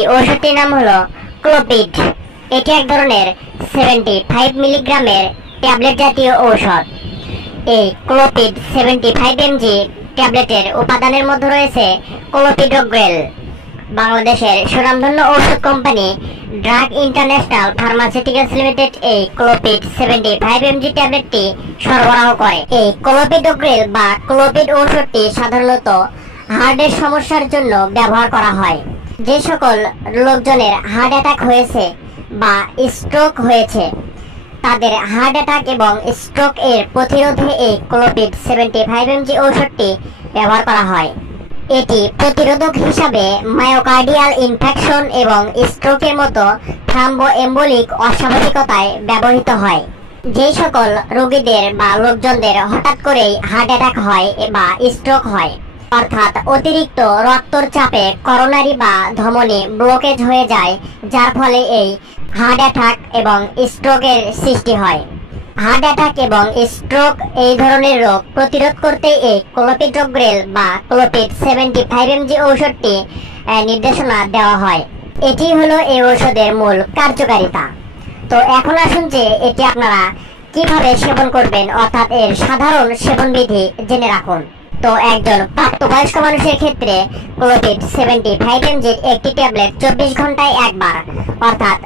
এই ওষুধটির নাম হলো ক্লোপিড। এটি এক ধরনের 75 মিলিগ্রামের ট্যাবলেট জাতীয় ঔষধ। এই ক্লোপিড 75 mg ট্যাবলেটের উপাদানের মধ্যে রয়েছে ক্লোপিডোগ্রেল। বাংলাদেশের সুনামধন্য ঔষধ company drug international pharmaceuticals limited এই ক্লোপিড 75 mg ট্যাবলেটটি সরবরাহ করে। এই ক্লোপিডোগ্রেল বা ক্লোপিড ঔষধটি সাধারণত হার্টের সমস্যার জন্য ব্যবহার করা হয়। যে সকল লোকজনের হার্ট অ্যাটাক হয়েছে বা স্ট্রোক হয়েছে তাদের হার্ট অ্যাটাক এবং স্ট্রোক এর প্রতিরোধে এই ক্লোপিড 75 mg ঔষধটি ব্যবহার করা হয়। এটি প্রতিরোধক হিসাবে মায়োকার্ডিয়াল ইনফেকশন এবং স্ট্রোকের মতো থ্রম্বোএম্বোলিক অস্বাভাবিকতায় ব্যবহৃত হয়। যে সকল রোগীদের বা লোকজনদের হঠাৎ করেই হার্ট অ্যাটাক হয় বা স্ট্রোক হয়, অর্থাৎ অতিরিক্ত রক্তচাপে করোনারি বা ধমনী ব্লকেজ হয়ে যায়, যার ফলে এই হার্ট অ্যাটাক এবং স্ট্রোকের সৃষ্টি হয়। হার্ট অ্যাটাক এবং স্ট্রোক এই ধরনের রোগ প্রতিরোধ করতে এই ক্লোপিডোগ্রেল বা ক্লোপিড 75 mg ঔষধটি নির্দেশনা দেওয়া হয়। এটি হলো এই ঔষধের মূল কার্যকারিতা। তো এখন আসুন যে এটি আপনারা কিভাবে সেবন করবেন, অর্থাৎ এর সাধারণ সেবন বিধি জেনে রাখুন। তো একজন প্রাপ্তবয়স্ক মানুষের ক্ষেত্রে ক্লোপিড 75 mg একটি ট্যাবলেট 24 ঘন্টায় একবার, অর্থাৎ